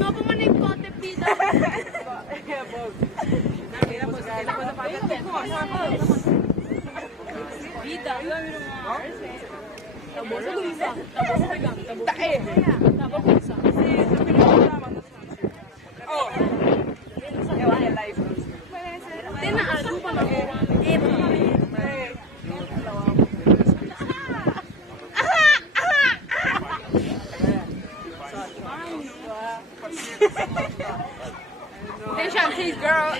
No po manipotep dito. Vida. Attention, please, girl.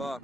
Ba.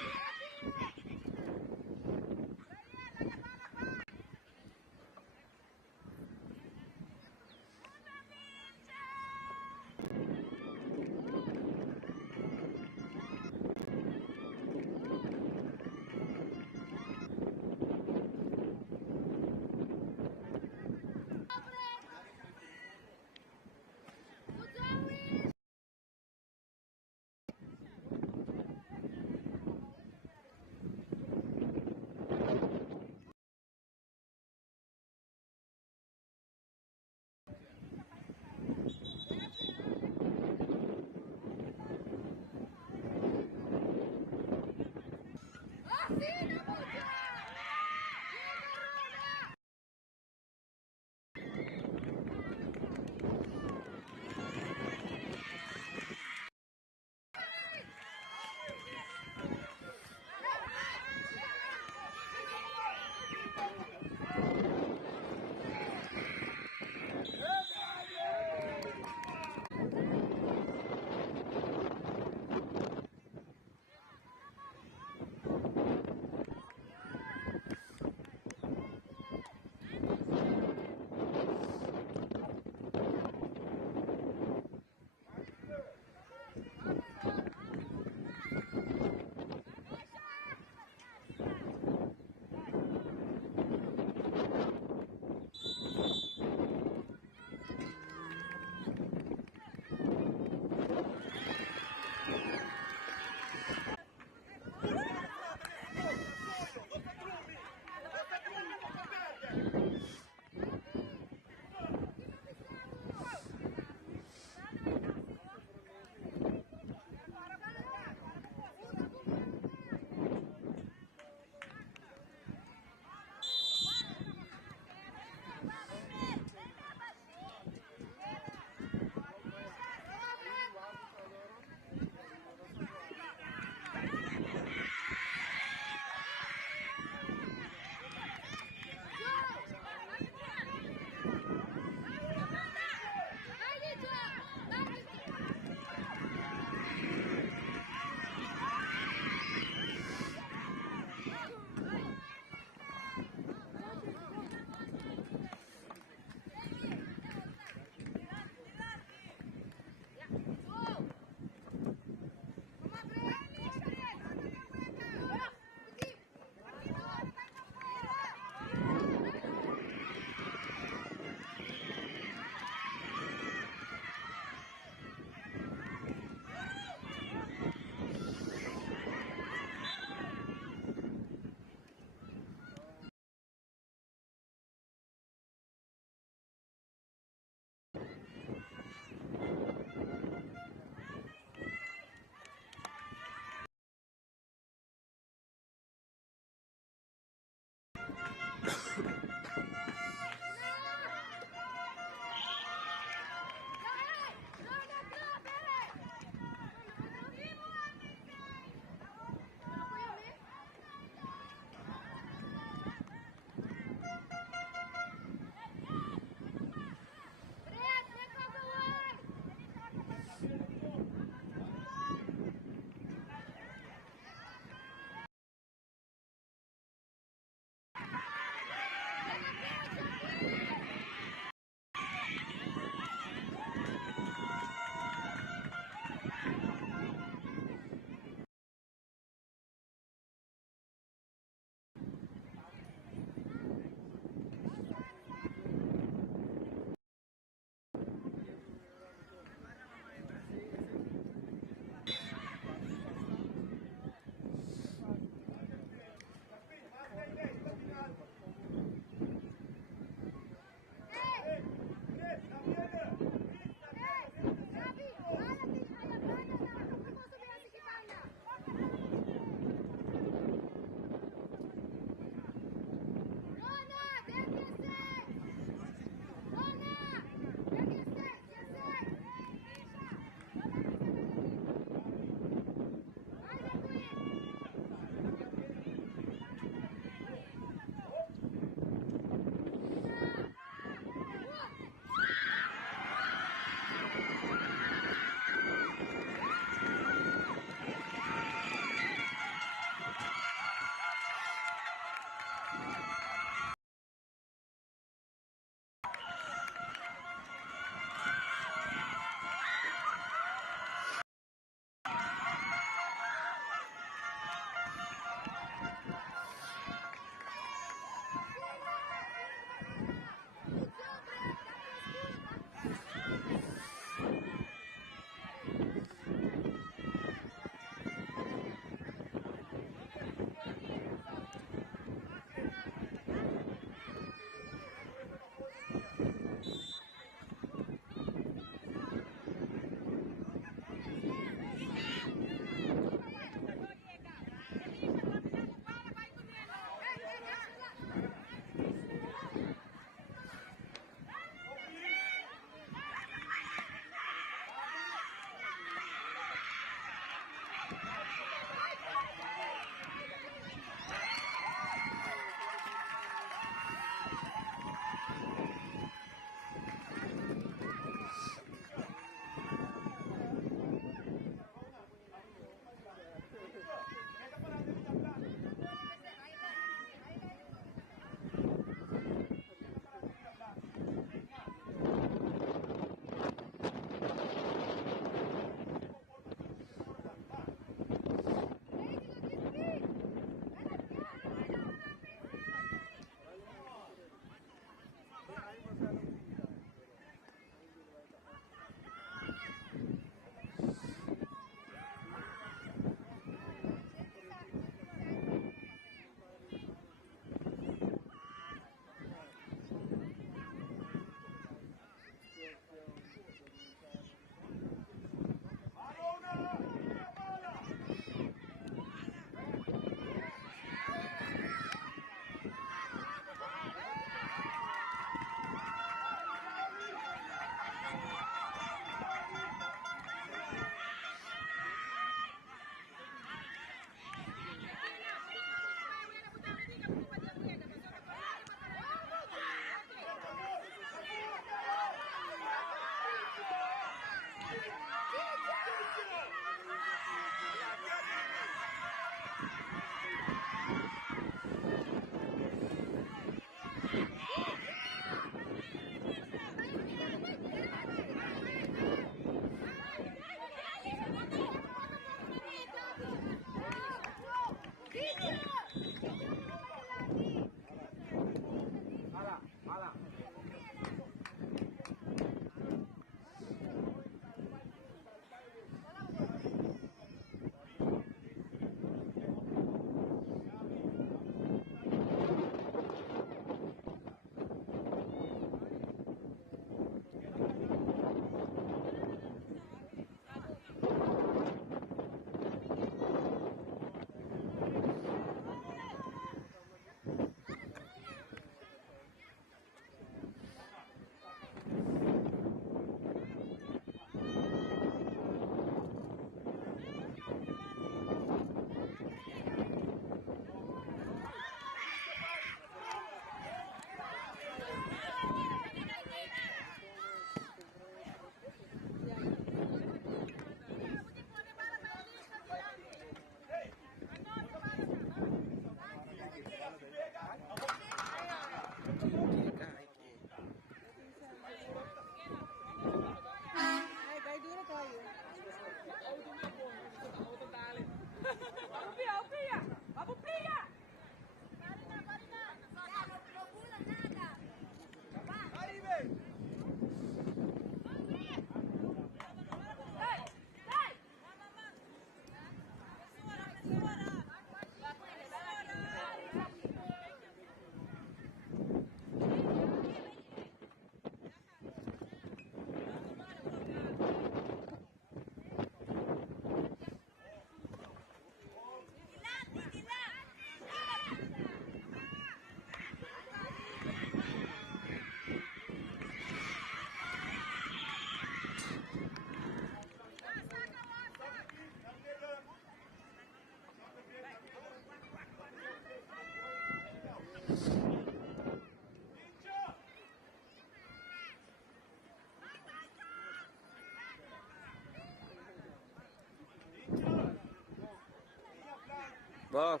Vâng.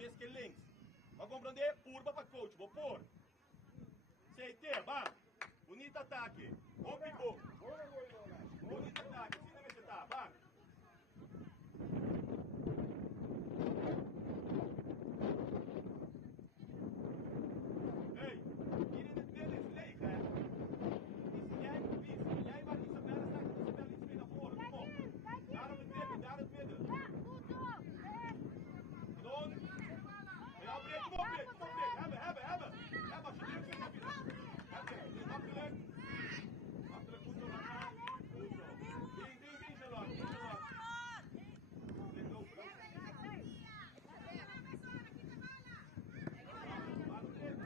mês que links. Vai compreender? Purba para coach, vou pôr. Seite, vá. Bonito ataque. Bom pipo. Bonito ataque. Assim não vai estar, vá. Hey, hier in het midden is leeg, hè? Jij mag Isabella staan, Isabella iets meer naar voren. Kom op. Daar in het midden, daar in het midden. Ja, goed zo. Don. Ja, breek, kom op, breek. Kom op, breek. Hebben. Hebben, als je druk bent, heb je dat. Heb je, makkelijk. Makkelijk, goed zo, gaan. Goed zo. Ding, zo lang, zo lang. Dit lopen, hè? Waarom dit?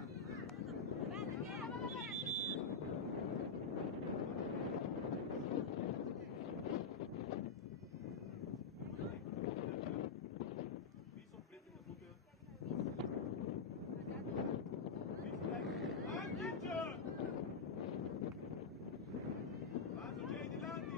Wie is op Brit in de voeten? Wie is gelijk? Aankietje! Waar zit jij in die landing?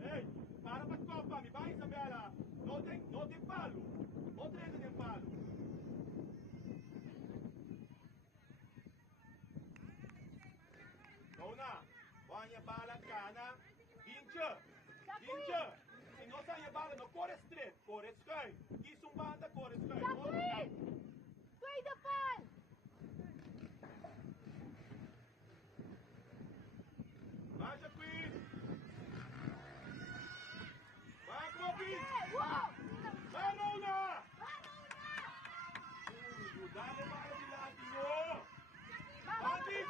Ei, para copa, mi vai Isabela. Não tem palo. Não treina nem palo. Dona, vaya bala cana. Incha. Se não sair bala, não corre estreito, corre schuin. Kies banda, corre schuin. Jacqueline! Tweede pan! Vai, Jacqueline. Vai, Clopin. Vai, Rona. Dale bala di latino. Bandit,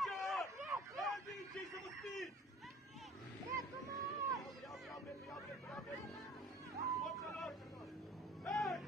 isso é speed. Hey!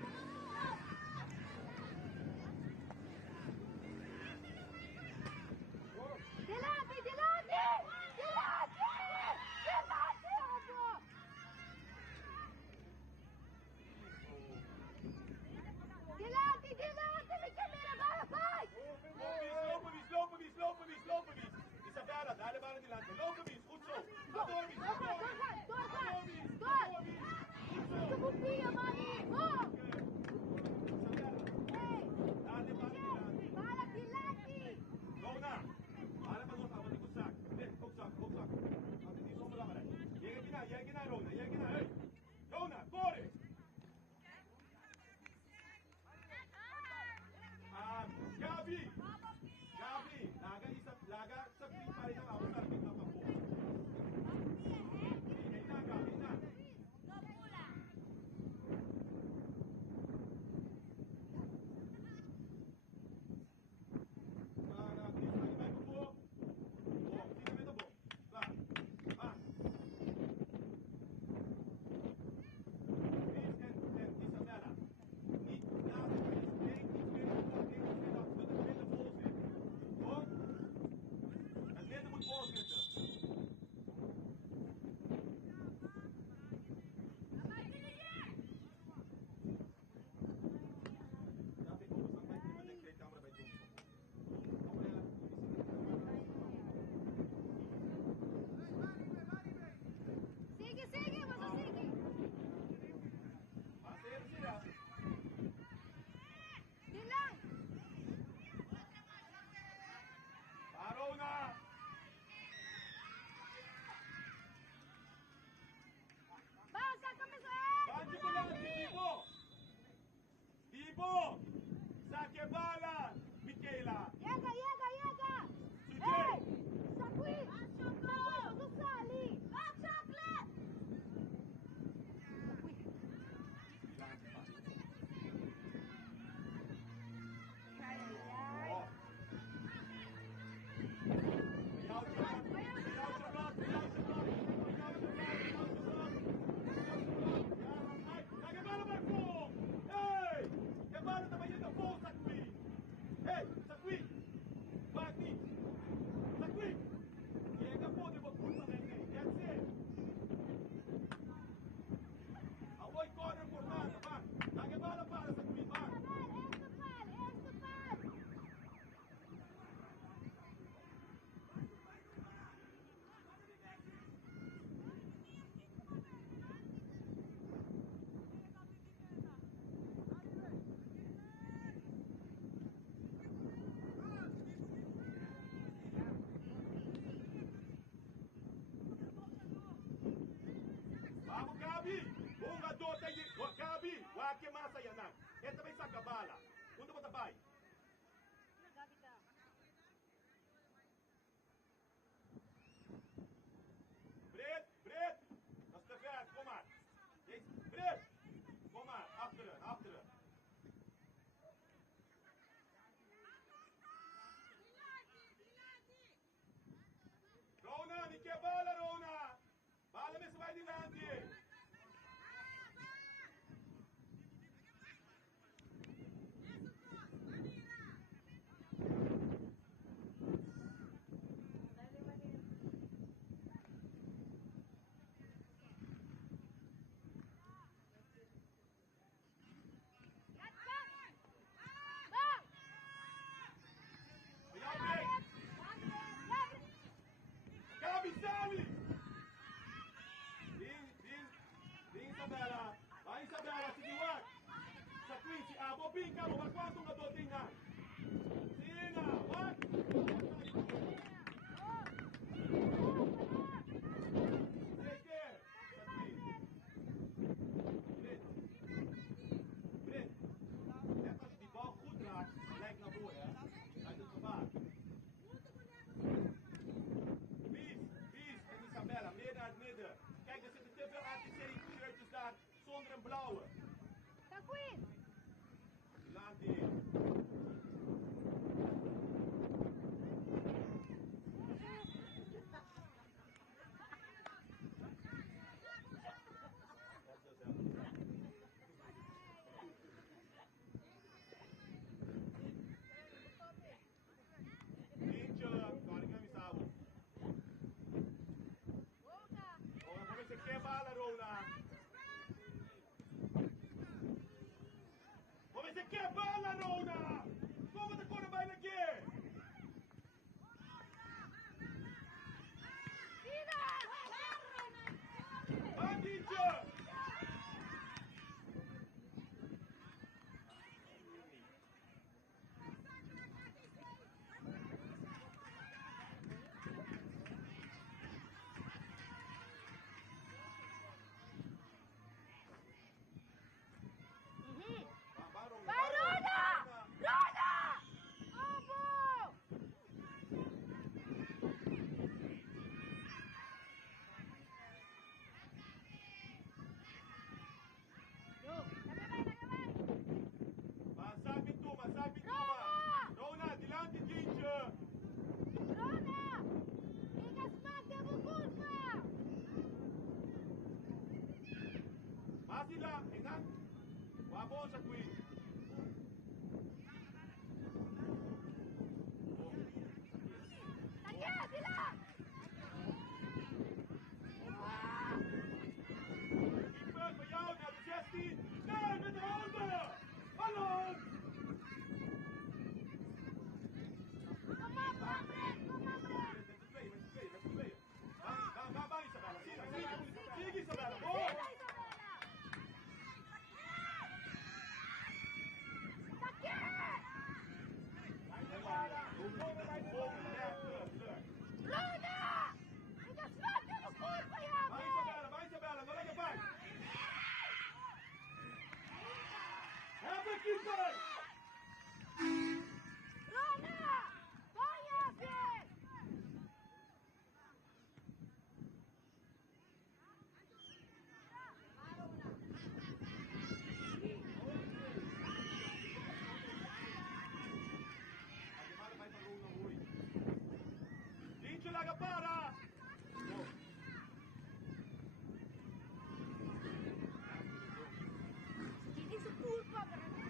Gabi, bunga dota yi. Gabi, wake masa yanan. Esta vez saca bala. Punto mo tabay. Gabi ka. Breed. Dat is te ver, kom maar. Breed. Kom maar, achteren. Rona, niet keer bala, Rona. Bala met zwaai die land hier. Gabi, Sally! Din Isabela. Vai Isabela, sige wag. Sa Queen, si Abo, bingka mo, magkwantong na doon tingnan. Sige na, wag! Sige! Sa Queen. Brit. Net als je die bal goed raakt, lijkt naar voren, hè. Uit het gevaar. Wies en Isabella, meer naar het midden. Kijk, er zitten te veel ATC-shirtjes daar zonder een blauwe. Queen! Laat die. Ninja, paling kami sabo. Oh, kami sa kebala, Rona. Kami sa kebala, Rona. Kom met de korte bijna keer. Banditje. Rona! Opo! Masabing tuma. Rona, dilanti Ginje. Rona! Ikaw smart mo kulpa! Masila, inan. Wabo sa Queen. Tagya sila! Keeper voor jou naar de 16. Nee, met de handen. Hallo. Kom op, Brit! Met z'n tweeën. Waar Isabella? Zie Isabella. Hoor. Rona! Ikaw smart mo kulpa Vai Isabella, não lekker bij. Hebben keeper. Rona! Pojazd! Lintje laga para. Ini sekulpa berarti.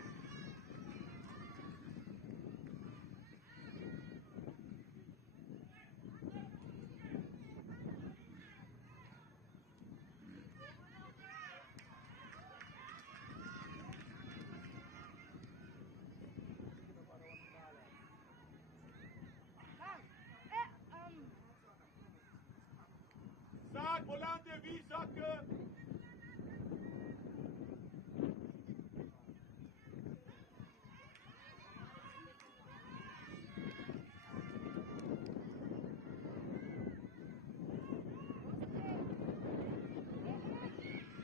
Bang, Zaak, volante, wie zakken?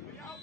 Voor jou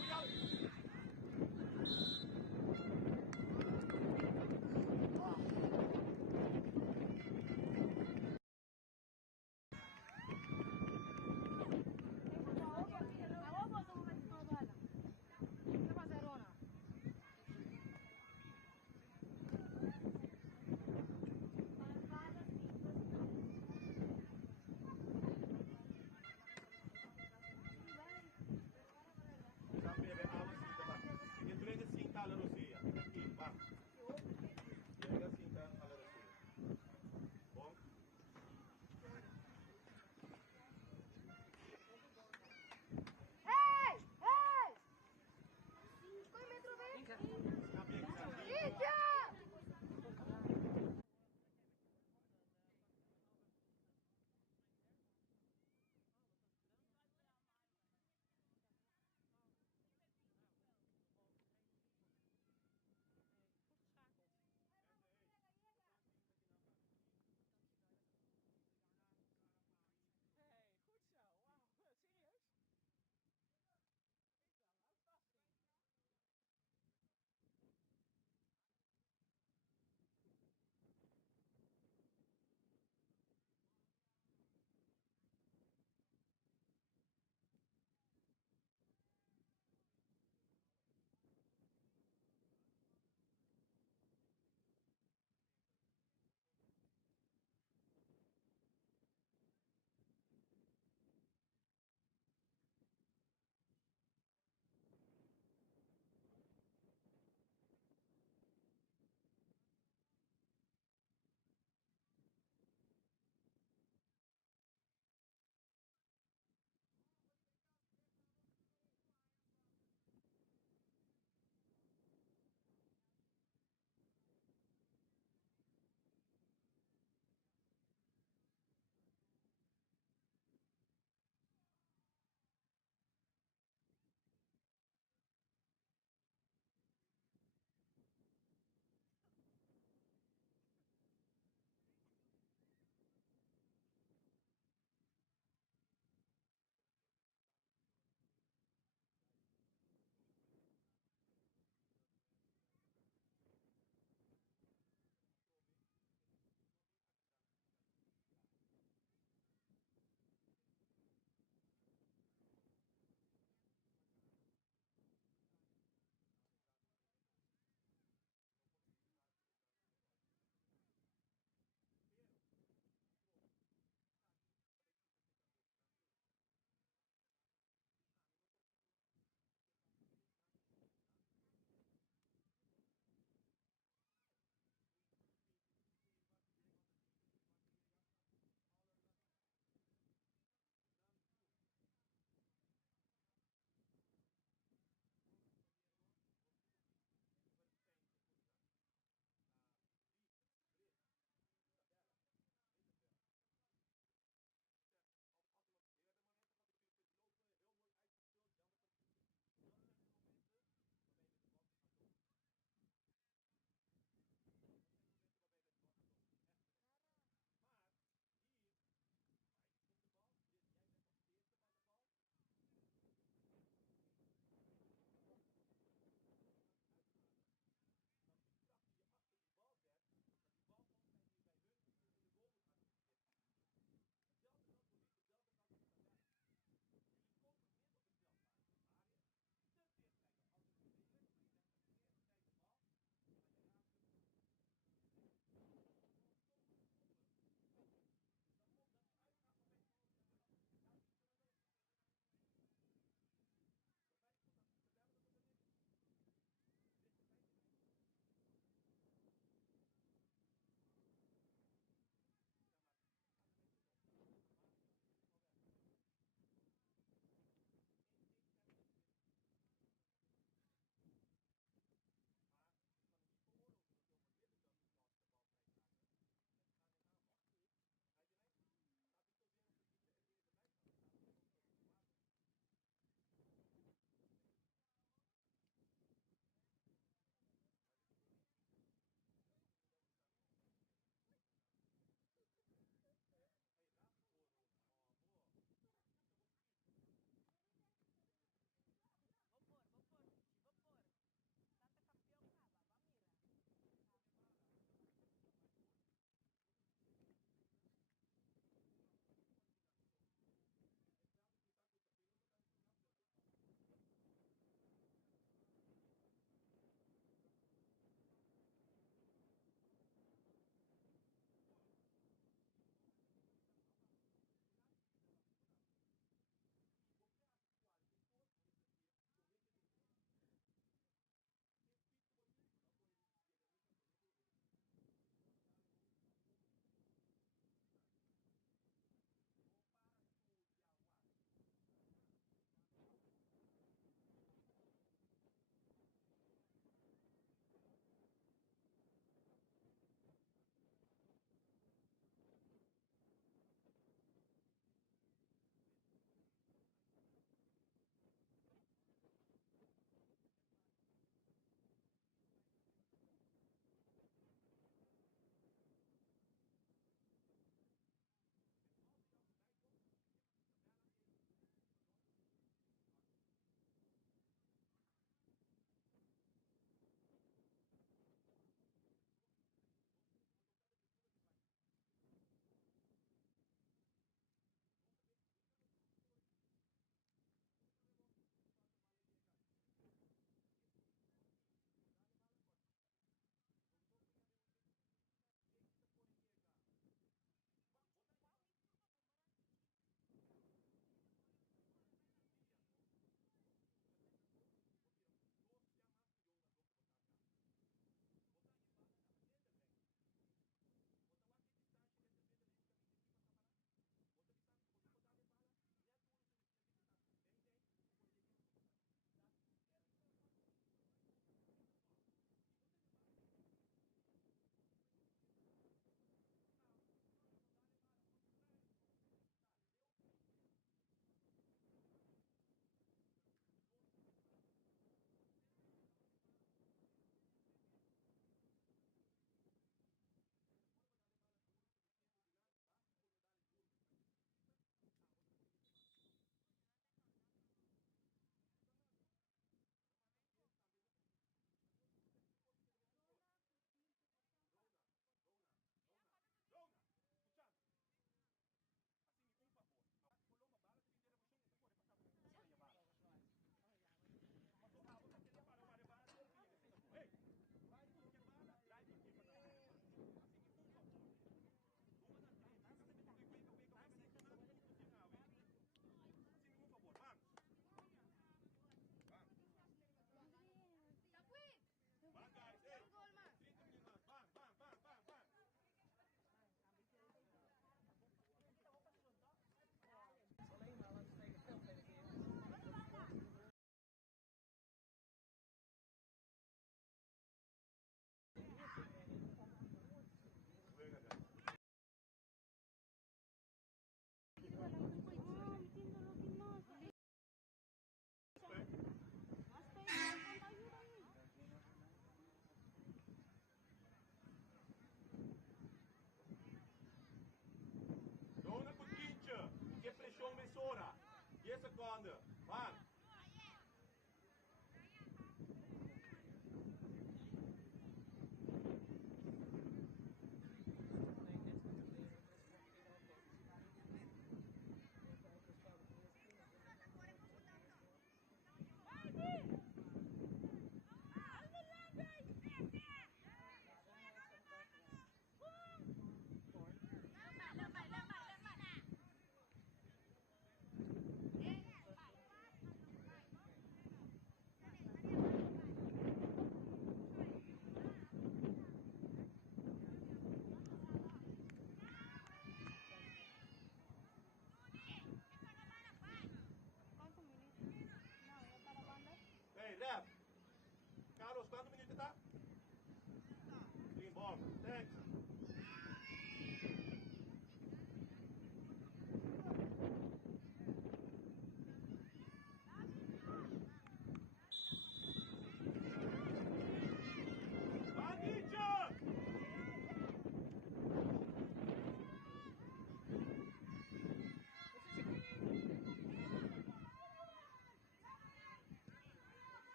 10 seconden. Man. Hey, ref. Carlos, quantos minutos tá? Sim, bom. Thanks.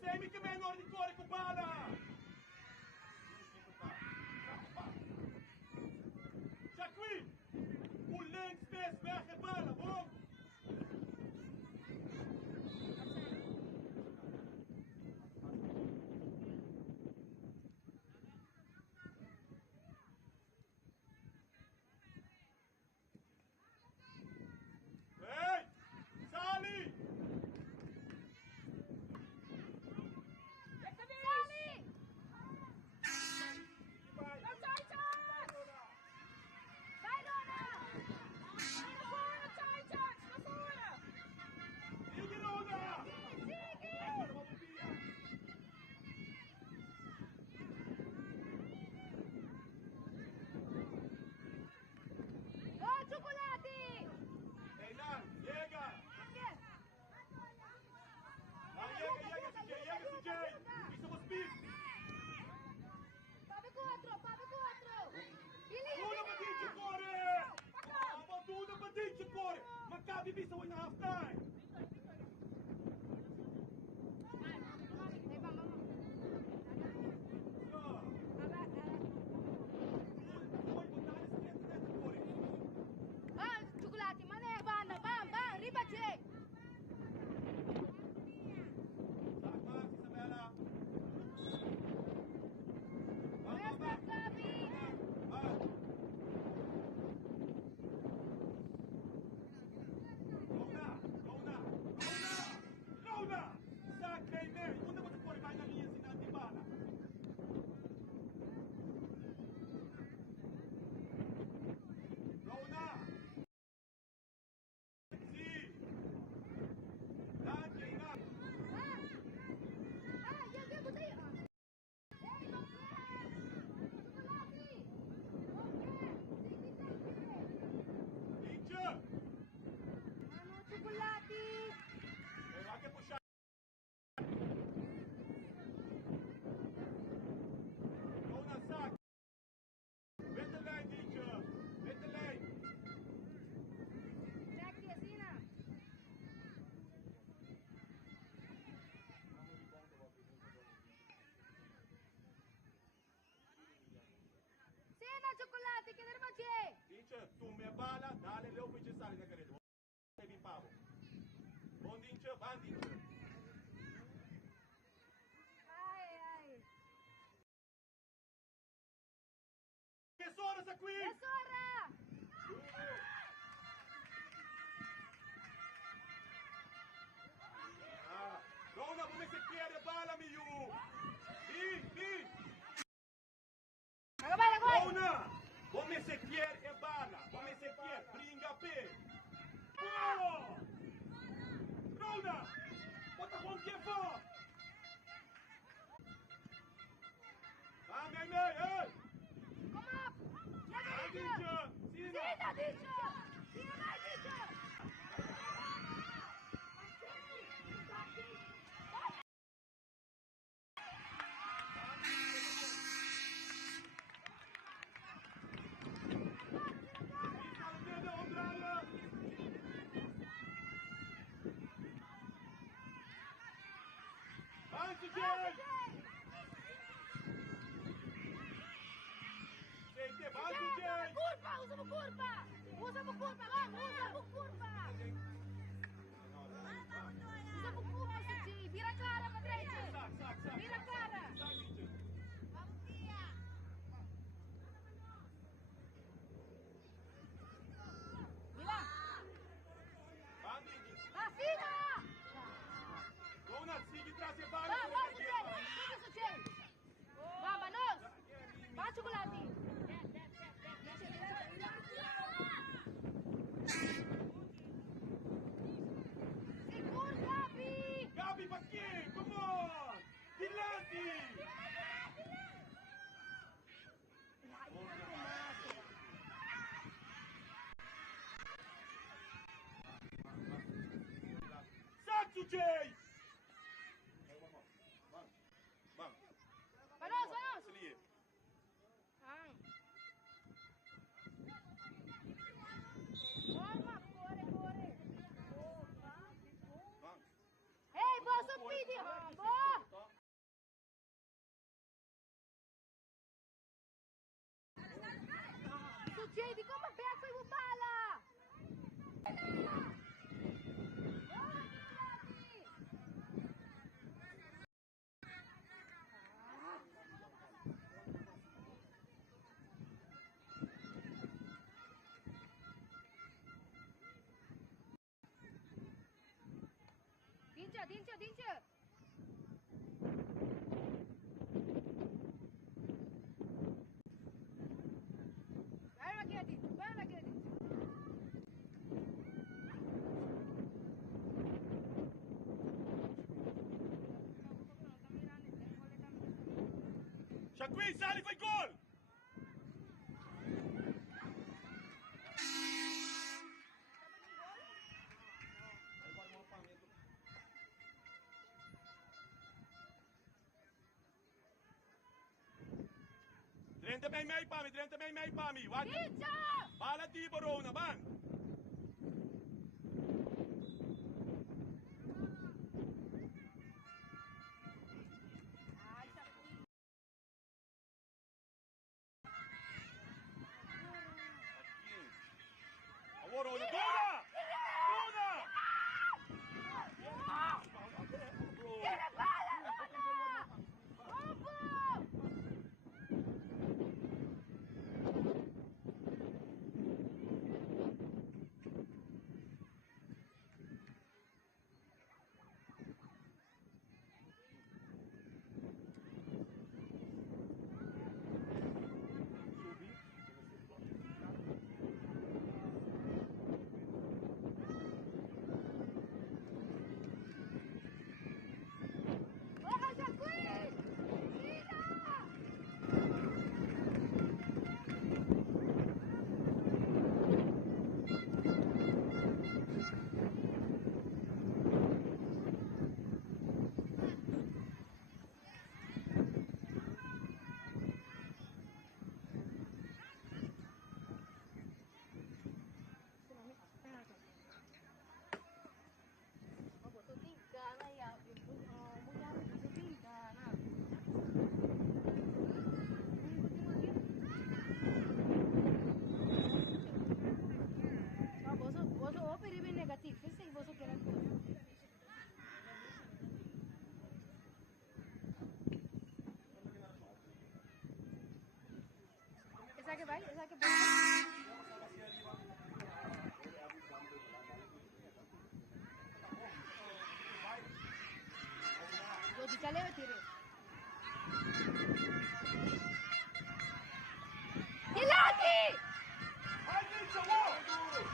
Sei mica menor de cor com bala! Jacqueline! O lens fez merda bala, bom? Ei! Sali! Maccabi bisa win half time. Cioccolati, ma ne vanno, bam, bam, ribatte! Max, Isabella. Resta, Gabi! Rona! Sac bem mesmo. Onde você pode vai na linha assim na antibala? Rona! Sì! Danke, Ina! Я бегу, ты! Эй, Cioccolati! Vince! Mano, Cioccolati! Va che pushare! Rona, sac! Mette lei, Vince! Mette lei! Jackie, Asina! Sina, Cioccolati, che dermace! Vince, tu me bala, dale leu pe ce sale de credem. Să vin pavă. Bun Vince, ban Vince. Ai, ai! Che sono sta qui? Tesora! Rona, come se chiede bala mi you. Bi! Vai! Rona, come se chiede bala. Come se chiede, bringa pe. Oh! Rona, what the fuck you for? Bang, hey! Kom op! Bang, Vince! Sina! Sina, dice! Sina, dice! Vince, Jen! Sente, avanti Jen! Curva, usa mo curva! Usa mo curva, vamos, usa mo curva! Usa mo curva si Jay, vira cara, Madrece! Vira cara! Vamos, Tia! Bilang! Nasina! Donat, sigue tras e bala! Vamos, Jay! Sigue su Jay! Vámonos! Va chocolate! Seguro, Gabi! Gabi, Paquin, come on! Dilante! Satsu Jay! Bang, Vamos, vamos! selie. Forma, corre, corre! Bang. Hey, boss, o pidi, Rambo! Sucedi, come piazza di bala! Dince, dince, dince! Vai lagi, Dince, vai lagi, Dince! Shaqui, sali, fai gol! Drenta mij mee, Pami, drenta mij mee, Pami. Wat? Dince! Bala di Borona, bang! Ay, Shaqui! Borona, Dona! Dona! Tiene bala, Dona! Rambo! Corra, Shaqui! Tira! Vos operi negativ, se vos o querer. Esa que vai, esa que vai. Yo dica leve tire. Dilati! Andice, wow!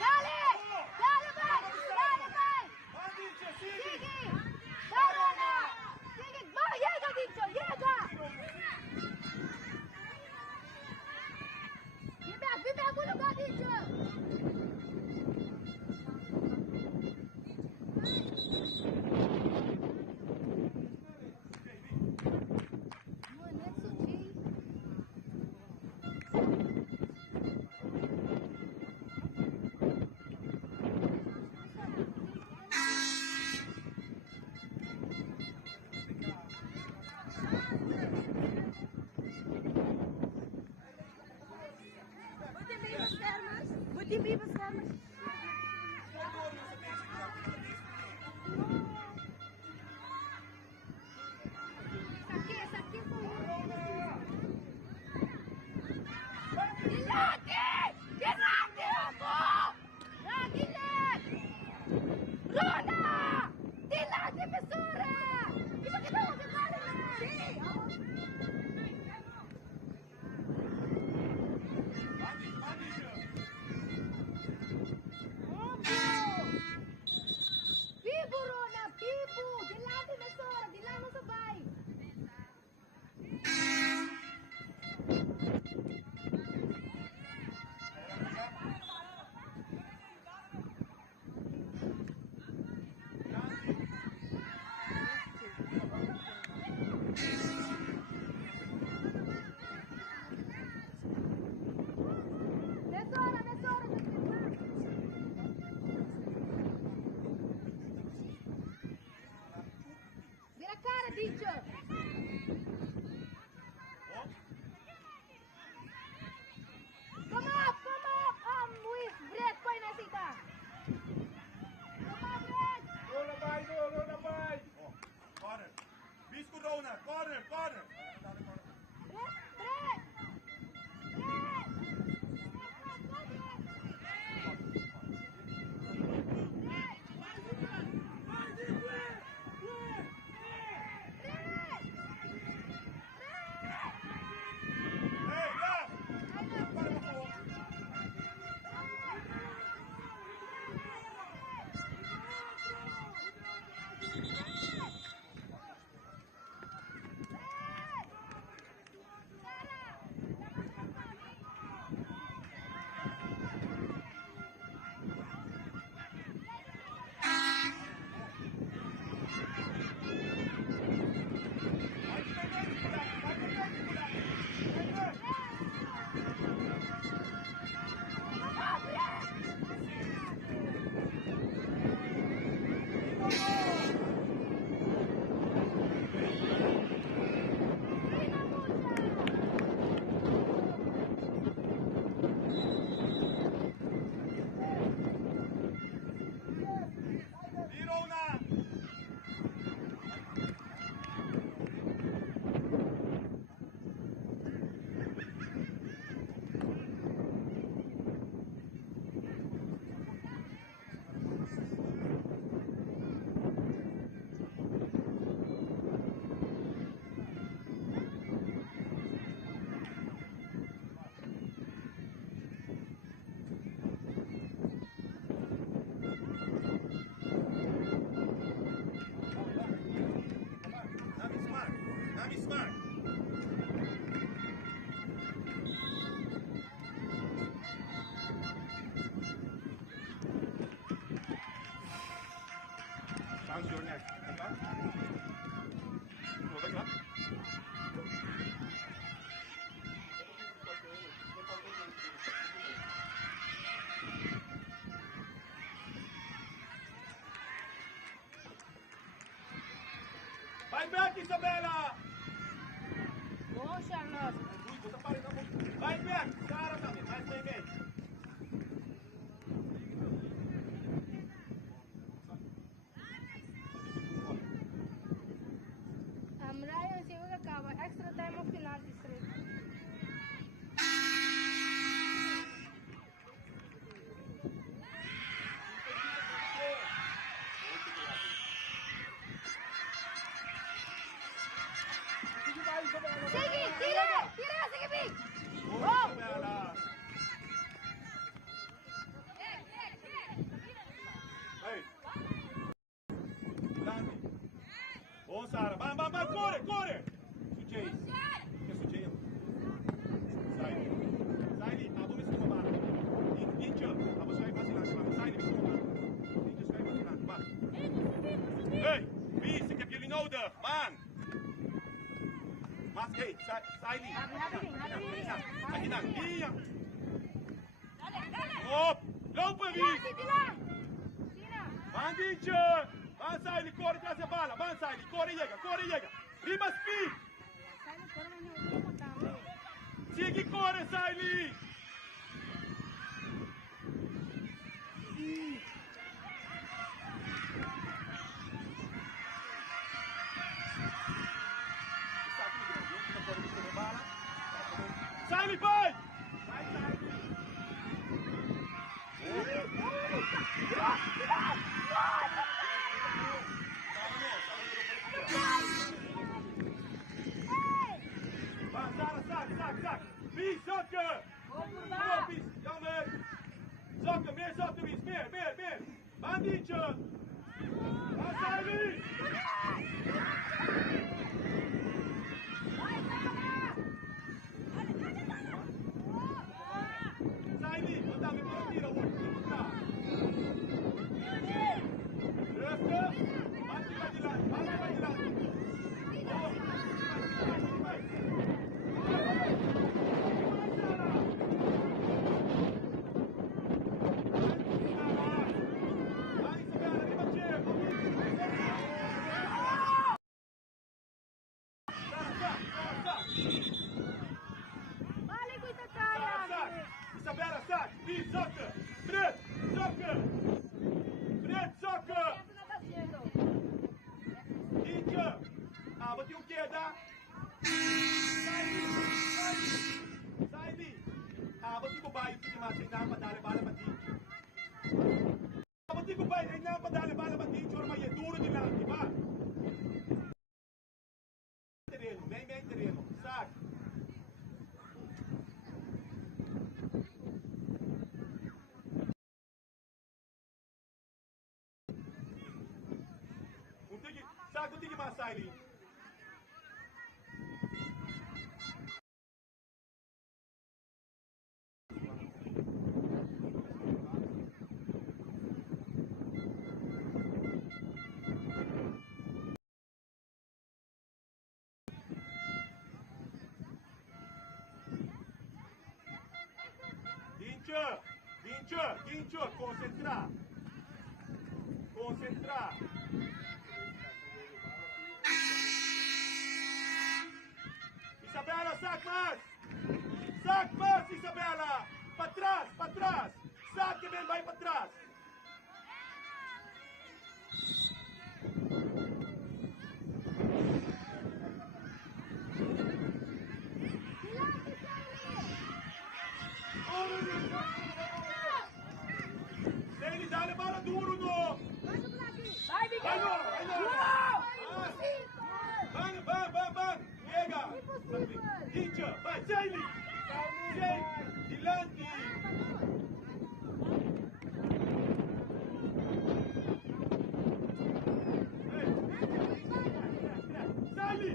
Dale! Dale, vai! Dale, vai! Andice, sigue! Sigue! Dale, sigue! Vai, llega, dicho, llega! Sakit, sakit po. Dilati! Dilati ako! Gilad! Rona! Dilati, Besura! Isa kita mo, Dilati na! Bibo, Rona! Bibo! Dilati, Besura! Dilati mo sabay! Besura, Besura! Vira a cara, teacher! Come up! With bread, põe na sita! Come on, bread! Rona bij, Rona bij. Oh, corner. Wie is corona? Corner, corner. Bread! Bread! Hey, ja. Para maar voor. Die Rona. Nami Smart. Bounce your neck. Kijk aan. Kijk aan. Fight back, Isabella! Oh, Charlotte! Fight back! Sarah kami, fight back! Ryan, se usa acaba. Extra time of penalty straight. Sige, tira! Tira! Sige, Big! Oh, Isabella! Hey! Landi! Oh, Sarah! Bam, bam, bam! Corre, corre! Succeed! Che succede? Sai! Sai, a dove si trova? Ince! A voi sai quasi lanciare, sai di come? Ince, sai quasi lanciare, va! Hey! Wie, ik heb jullie nodig! Man! Mas, hey, sai lì! Aqui na linha! Op! Lopen, Wie! Zit lang! Sina! Van Ince! Van Saili, corre atrás da bala! Van Saili, corre e chega! Riba speed! Sino ko naman yung upo Sigue, corre, Saili! Vai, Sara, zack. Wie, zakken. Kom op, Wies. Jammer. Zakken, meer zakken, Wies. Meer. Bandietje. Waar zijn we? Saili, wat dan? We moeten hier hoor. Rustig. Mati. Isabella, zack! Wie, zakken! Fred, zakken! Dietje! Ah, wat je queda? Saidi! Ah, wat je babae sige mas ina padale bala matiche. Wat je babae ina padale bala matiche or may duro din lang, di ba? Terreno, may terreno. Zack! Sabe o que mais sai ali? Guincho, concentrar. Isabela, sac mais, Isabela. Para trás. Sac que vem, vai para trás. Dele, dá-lhe bola duro, no. Vai, Miguel! Bang! Chega! Dietje, vai, Saili! Dilanti! Saili!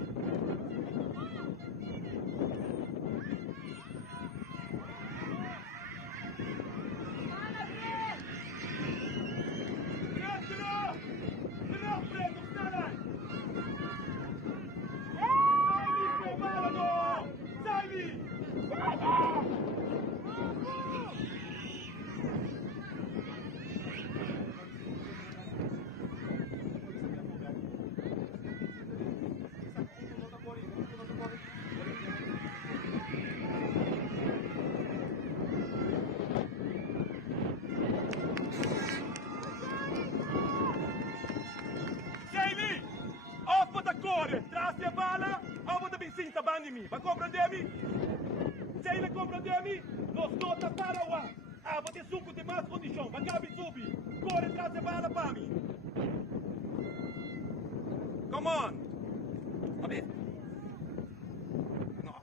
Traz a bala, ou da bicicleta bani-me. Vai compreender-me? Se ele compreender-me, nós nota para o ar. Ah, vou ter suco de mais condição. Vai cabe subir. Corre, traz a bala para mim. Come on. A ver. No,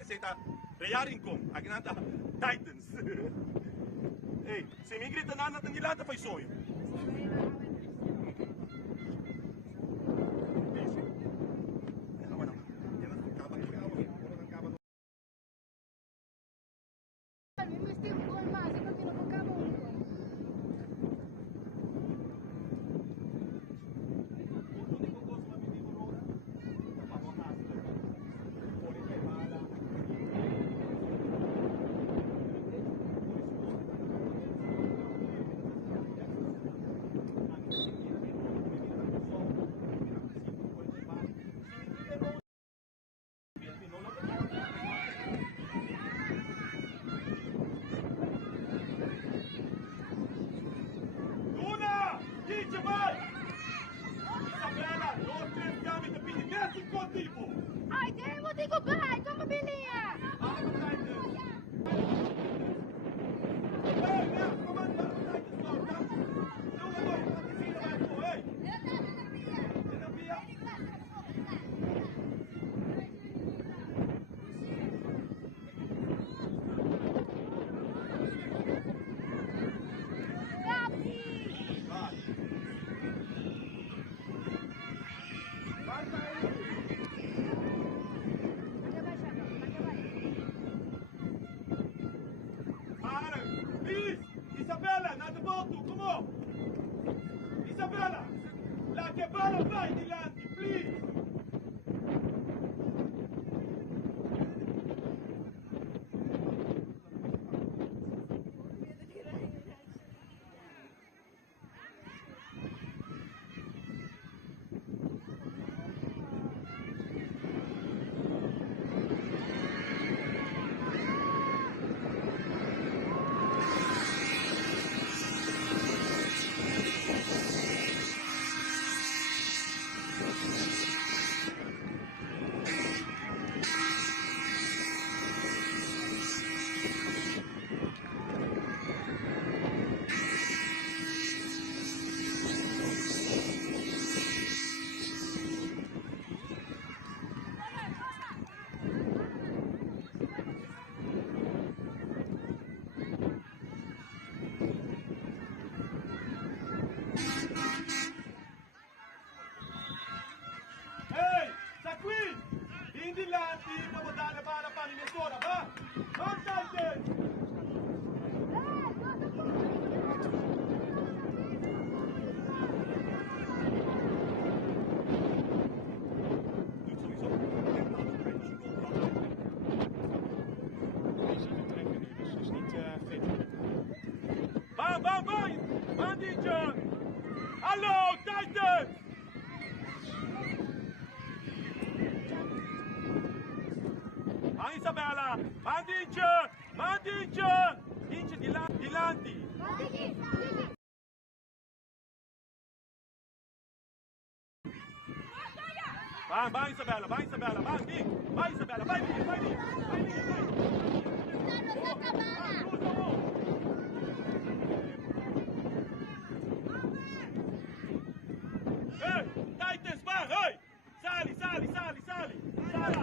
aceita. Reyarin kom. Aqui não tá Titans. Ei, se me grita nada, tem de lata faz sonho. Isabella, vai di Lanti, please. Ehi, sta qui! Indi Lanti, proprio dare bala pani mezz'ora, va? Va, Titan! Bam, bam, bam! Banditje! Hallo, Titan! Vai Isabella! Banditje! Banditje! Dice di Lanti! Vai Isabella, vai Isabella, vai lì! Vai Isabella, vai lì, vai lì! Vai lì, vai lì! Ehi, Titan, spara, ehi! Sali, sali, sali, sali! Sara!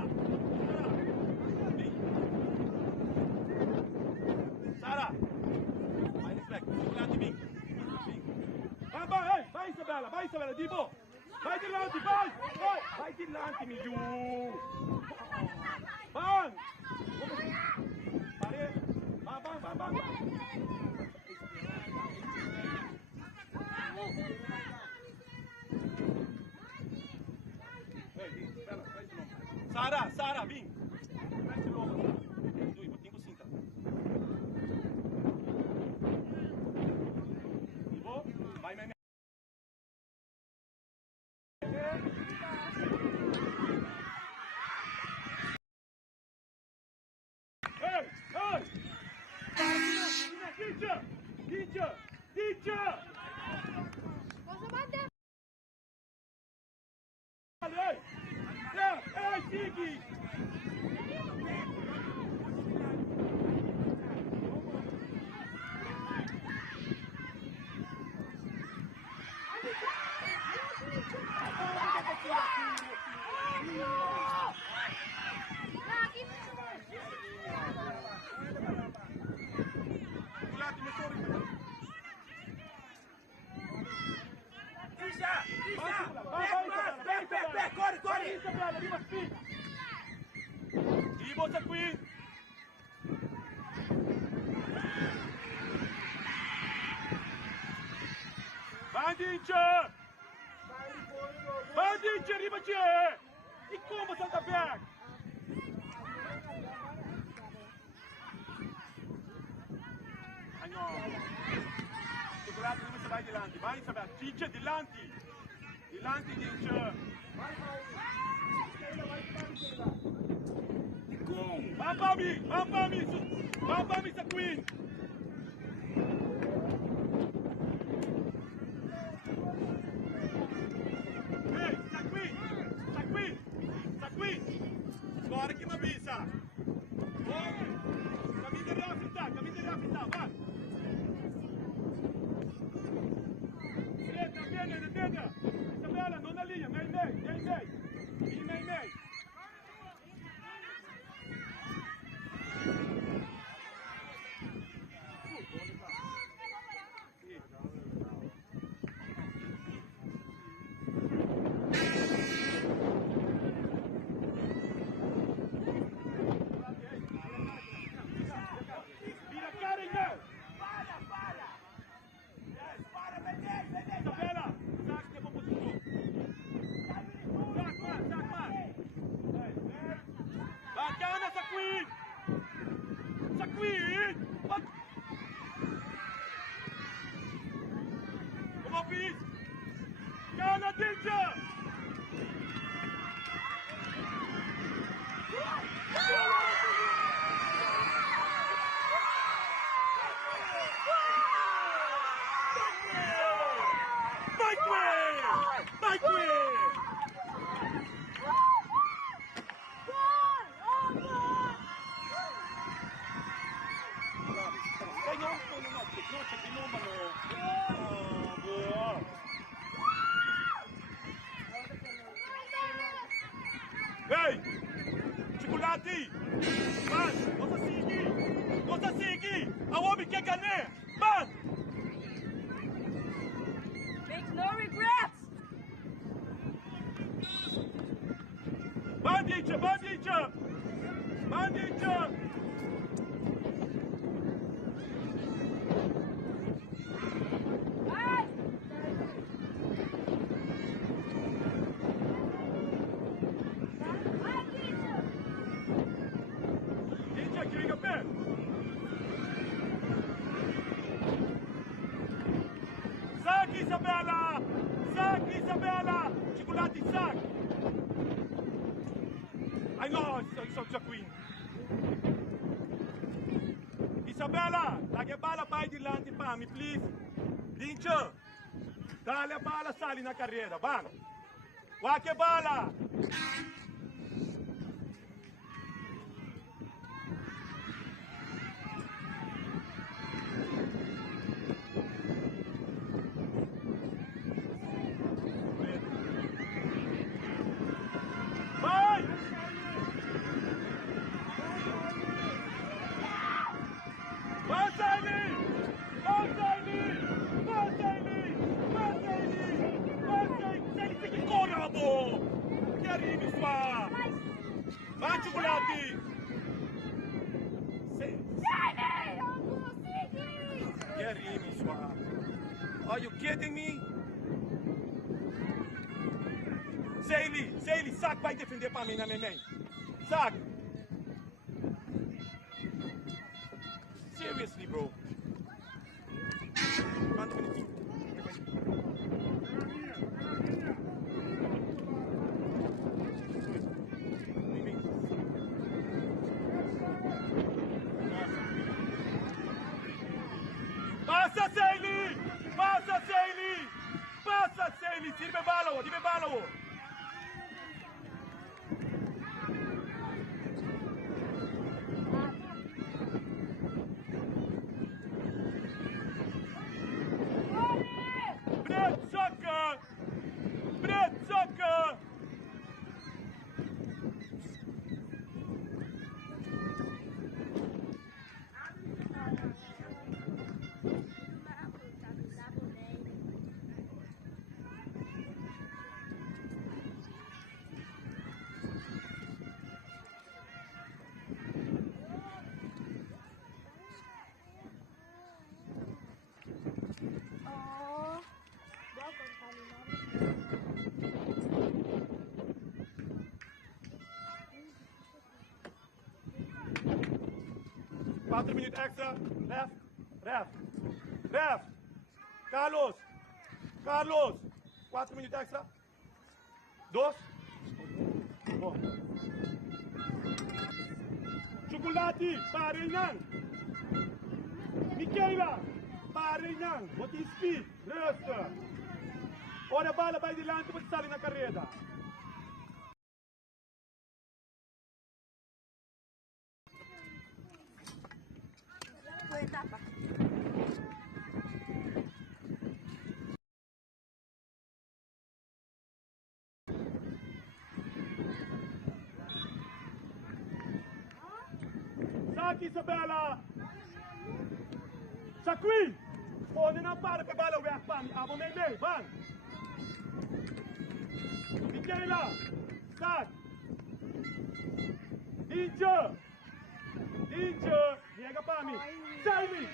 Sara! Vai rifletto, sicurati, Vink! Vai Isabella, Dibo! Vai di Lanti, vai! Vai! Vai di Lanti, mi giù! Bang! Pare! Bang! Sara, vim! Presti l'uomo. Lui, botinho cinta. Dibo, vai, vai, Teacher! Cosa manda? Hey, Tiki! Corre! Dibo sta qui! Banditje, ribatje! Ik kom het aan de berg! Chocolate, non vai di Lanti, vai Isabella, Ciccia di Lanti! Di Lanti dice! Mamma mia, sta qui! Ehi, sta qui! Guarda che mi avvisa! Camminare la fitta, va! Vieni! Isabella, non la linea, nei! Isabella, sac de bom. teacher! Hey! Chocolati! Man! Nossa Sigi! A homem quer ganhar! Man! Make no regrets. Bandicha! Bandicha! Bandicha! Vai. Vai, teacher. Teacher, kriga med! Sak Isabella! Sak Isabella! Chocolati sak! I know, it's a queen. Isabella, lagi a bala vai di lanti pa mi, please. Dincho, dale a bala sali na carriera, bang. Wake bala. Vai! Basaili! Basaili! Basaili! Basaili! Basaili! Sei che corabo! Che arrivi qua! Vai Chocolati! Sei... Jamie, Uncle Siggy. Che arrivi qua! Are you kidding me? Seili, Sak vai defender pra mim na neném. Sak! Seriously, bro. Quanto minutinho? Passa, Seili! Passa, Seili! Passa, Seili! Dirbe balawo! Brett soccer! Brett soccer! Oh, welcome, Tiny Mom. 4 minuten extra. Ref. Carlos. 4 minuten extra. 2. Bom. Chocolati, parem nan. Michaela, parem nan. What is speed? Resta. Ora a bala vai delante para sair na carreira. Boa etapa. Sak Isabella. Sakwi. Onde não para que bala werk pan. Abo mee, bang. Michaela. Sak. Inje. Liega para mim. Saili.